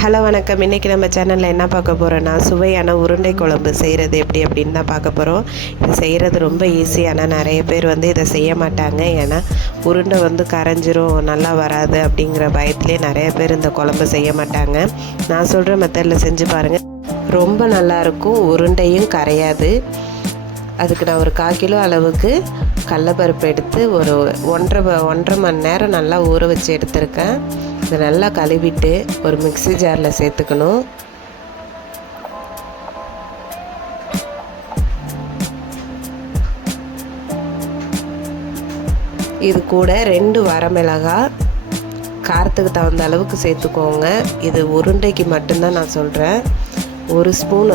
Hello வணக்கம். இன்றைக்கி நம்ம சேனலில் என்ன பார்க்க போகிறோன்னா, சுவையான உருண்டை குழம்பு செய்கிறது எப்படி அப்படின்னு தான் பார்க்க போகிறோம். இது செய்கிறது ரொம்ப ஈஸி. ஆனால் நிறைய பேர் இதை செய்ய மாட்டாங்க. ஏன்னா உருண்டை கரைஞ்சிரும், நல்லா வராது அப்படிங்கிற பயத்திலே நிறைய பேர் இந்த குழம்பு செய்ய மாட்டாங்க. நான் சொல்கிற மெத்தடில் செஞ்சு பாருங்கள், ரொம்ப நல்லாயிருக்கும், உருண்டையும் கரையாது. அதுக்கு நான் ஒரு 1/4 கிலோ அளவுக்கு கடலைப்பருப்பு எடுத்து ஒரு ஒன்றரை மணி நேரம் நல்லா ஊற வச்சு எடுத்திருக்கேன். இதை நல்லா கழுவிட்டு ஒரு மிக்ஸி ஜாரில் சேர்த்துக்கணும். இது கூட 2 வரமிளகாய் காரத்துக்கு தகுந்த அளவுக்கு சேர்த்துக்கோங்க. இது உருண்டைக்கு மட்டும்தான் நான் சொல்கிறேன். 1 ஸ்பூன்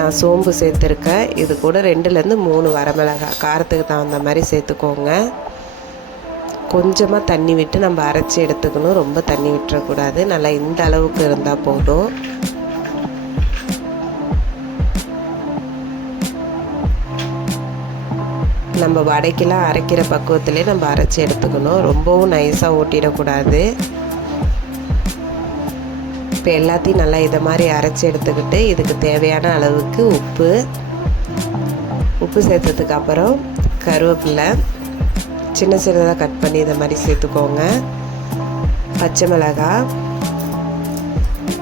நான் சோம்பு சேர்த்துருக்கேன். இது கூட 2லேருந்து 3 வரமிளகாய் காரத்துக்கு தகுந்த மாதிரி சேர்த்துக்கோங்க. கொஞ்சமாக தண்ணி விட்டு நம்ம அரைச்சி எடுத்துக்கணும். ரொம்ப தண்ணி விட்டுறக்கூடாது. நல்லா இந்த அளவுக்கு இருந்தால் போதும். நம்ம வடைக்கெல்லாம் அரைக்கிற பக்குவத்திலே நம்ம அரைச்சி எடுத்துக்கணும். ரொம்பவும் நைஸாக ஓட்டிடக்கூடாது. இப்போ எல்லாத்தையும் நல்லா இதை மாதிரி அரைச்சி எடுத்துக்கிட்டு இதுக்கு தேவையான அளவுக்கு உப்பு சேர்த்ததுக்கு அப்புறம் கருவேப்பிலை சின்ன சின்னதாக கட் பண்ணி இதை மாதிரி சேர்த்துக்கோங்க. பச்சை மிளகாய்,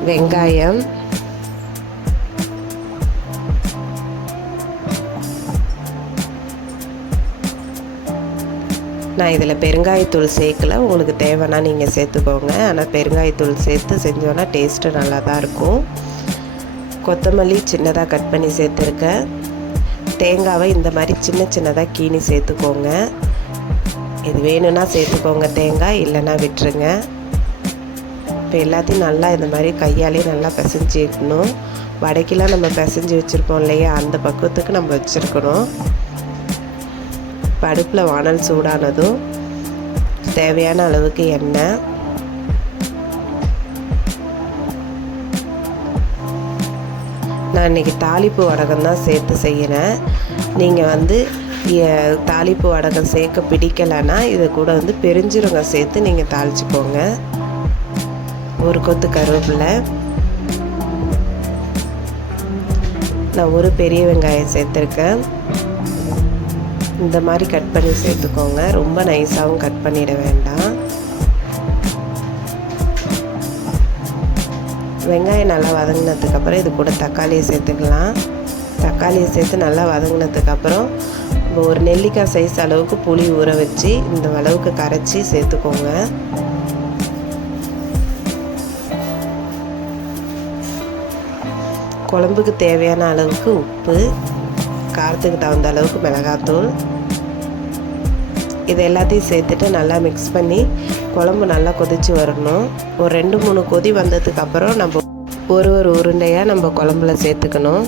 வெங்காயம், நான் இதில் பெருங்காயத்தூள் சேர்க்கல. உங்களுக்கு தேவைன்னா நீங்கள் சேர்த்துக்கோங்க. ஆனால் பெருங்காயத்தூள் சேர்த்து செஞ்சோன்னா டேஸ்ட்டு நல்லா தான் இருக்கும். கொத்தமல்லி சின்னதாக கட் பண்ணி சேர்த்துருக்கேன். தேங்காவை இந்த மாதிரி சின்ன சின்னதாக கீனி சேர்த்துக்கோங்க. இது வேணும்னா சேர்த்துக்கோங்க தேங்காய், இல்லைன்னா விட்டுருங்க. இப்போ எல்லாத்தையும் நல்லா இந்த மாதிரி கையாலே நல்லா பிசைஞ்சிக்கணும். வடைக்கெல்லாம் நம்ம பிசைஞ்சு வச்சுருப்போம் இல்லையா, அந்த பக்குவத்துக்கு நம்ம வச்சுருக்கணும். அடுப்பில் வானல் சூடானதும் தேவையான அளவுக்கு எண்ணெய், நான் இன்றைக்கி தாளிப்பு வடகம் தான் சேர்த்து செய்கிறேன். நீங்கள் தாளிப்பு வடகம் சேர்க்க பிடிக்கலைன்னா இது கூட பெருஞ்சீரகம் சேர்த்து நீங்கள் தாளிச்சுக்கோங்க. ஒரு கொத்து கருவேப்பிலை, நான் ஒரு பெரிய வெங்காயம் சேர்த்துருக்கேன். இந்த மாதிரி கட் பண்ணி சேர்த்துக்கோங்க. ரொம்ப நைஸாகவும் கட் பண்ணிட வேண்டாம். வெங்காயம் நல்லா வதங்கினதுக்கப்புறம் இது கூட தக்காளியை சேர்த்துக்கலாம். தக்காளியை சேர்த்து நல்லா வதங்கினதுக்கப்புறம் ஒரு நெல்லிக்காய் சைஸ் அளவுக்கு புளி ஊற வச்சு இந்த அளவுக்கு கரைச்சி சேர்த்துக்கோங்க. குழம்புக்கு தேவையான அளவுக்கு உப்பு, காரத்துக்கு தகுந்த அளவுக்கு மிளகாத்தூள், இது எல்லாத்தையும் சேர்த்துட்டு நல்லா மிக்ஸ் பண்ணி குழம்பு நல்லா கொதித்து வரணும். ஒரு 2-3 கொதி வந்ததுக்கப்புறம் நம்ம ஒரு உருண்டையாக நம்ம குழம்புல சேர்த்துக்கணும்.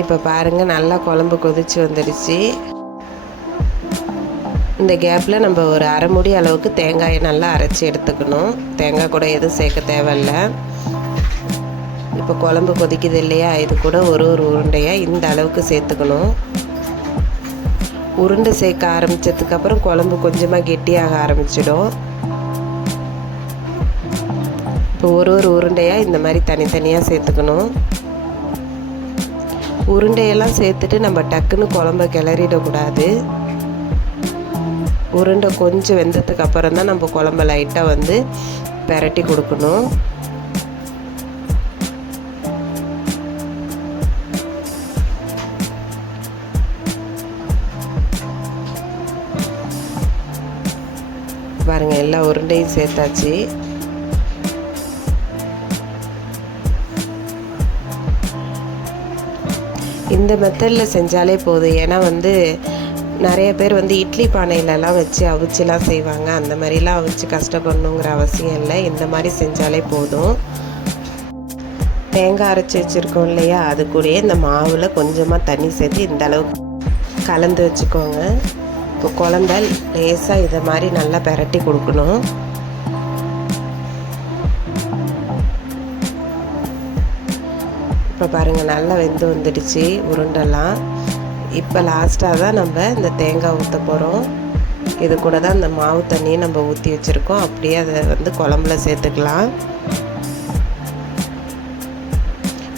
இப்போ பாருங்கள், நல்லா குழம்பு கொதித்து வந்துடுச்சு. இந்த கேப்பில் நம்ம ஒரு அரை மூடி அளவுக்கு தேங்காயை நல்லா அரைச்சி எடுத்துக்கணும். தேங்காய் கூட எதுவும் சேர்க்க தேவையில்லை. இப்போ குழம்பு கொதிக்குது இல்லையா, இது கூட ஒரு உருண்டையாக இந்த அளவுக்கு சேர்த்துக்கணும். உருண்டை சேர்க்க ஆரம்பித்ததுக்கப்புறம் குழம்பு கொஞ்சமாக கெட்டியாக ஆரம்பிச்சிடும். இப்போ ஒரு உருண்டையாக இந்த மாதிரி தனித்தனியாக சேர்த்துக்கணும். உருண்டையெல்லாம் சேர்த்துட்டு நம்ம டக்குன்னு குழம்ப கிளறிடக்கூடாது. உருண்டை கொஞ்சம் வெந்ததுக்கு அப்புறம் தான் நம்ம குழம்ப லைட்டாக பெரட்டி கொடுக்கணும். பாருங்கள், எல்லா உருண்டையும் சேர்த்தாச்சு. இந்த மெத்தடில் செஞ்சாலே போதும். ஏன்னா நிறைய பேர் இட்லி பானையிலலாம் வச்சு அவிச்சுலாம் செய்வாங்க. அந்த மாதிரிலாம் அவிச்சு கஷ்டப்படணுங்கிற அவசியம் இல்லை. இந்த மாதிரி செஞ்சாலே போதும். தேங்காய் அரைச்சி வச்சுருக்கோம் இல்லையா, அது கூடயே இந்த மாவில் கொஞ்சமாக தண்ணி சேர்த்து இந்த அளவுக்கு கலந்து வச்சுக்கோங்க. இப்போ குழம்ப லேசாக இதை மாதிரி நல்லா பெரட்டி கொடுக்கணும். இப்போ பாருங்கள், நல்லா வெந்து வந்துடுச்சு உருண்டெல்லாம். இப்போ லாஸ்ட்டாக தான் நம்ம இந்த தேங்காய் ஊற்ற போகிறோம். இது கூட தான் அந்த மாவு தண்ணியை நம்ம ஊற்றி வச்சுருக்கோம். அப்படியே அதை வந்து குழம்புல சேர்த்துக்கலாம்.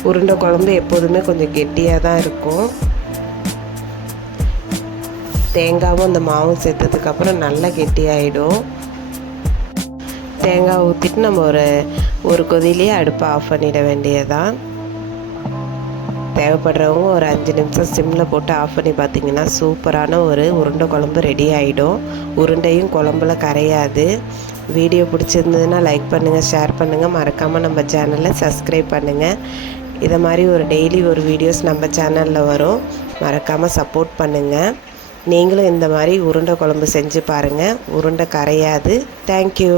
உருண்டை குழம்பு எப்போதுமே கொஞ்சம் கெட்டியாக தான் இருக்கும். தேங்காவும் அந்த மாவும் சேர்த்ததுக்கப்புறம் நல்லா கெட்டியாகிடும். தேங்காய் ஊற்றிட்டு நம்ம ஒரு கொதியிலேயே அடுப்பை ஆஃப் பண்ணிட வேண்டியதான். தேவைப்படுறவங்க ஒரு 5 நிமிஷம் சிம்மில் போட்டு ஆஃப் பண்ணி பார்த்திங்கன்னா சூப்பரான ஒரு உருண்டை குழம்பு ரெடி ஆகிடும். உருண்டையும் குழம்புல கரையாது. வீடியோ பிடிச்சிருந்ததுன்னா லைக் பண்ணுங்கள், ஷேர் பண்ணுங்கள், மறக்காமல் நம்ம சேனலை சப்ஸ்கிரைப் பண்ணுங்கள். இதை மாதிரி டெய்லி ஒரு வீடியோஸ் நம்ம சேனலில் வரும். மறக்காமல் சப்போர்ட் பண்ணுங்கள். நீங்களும் இந்த மாதிரி உருண்டை குழம்பு செஞ்சு பாருங்கள். உருண்டை கரையாது. தேங்க்யூ.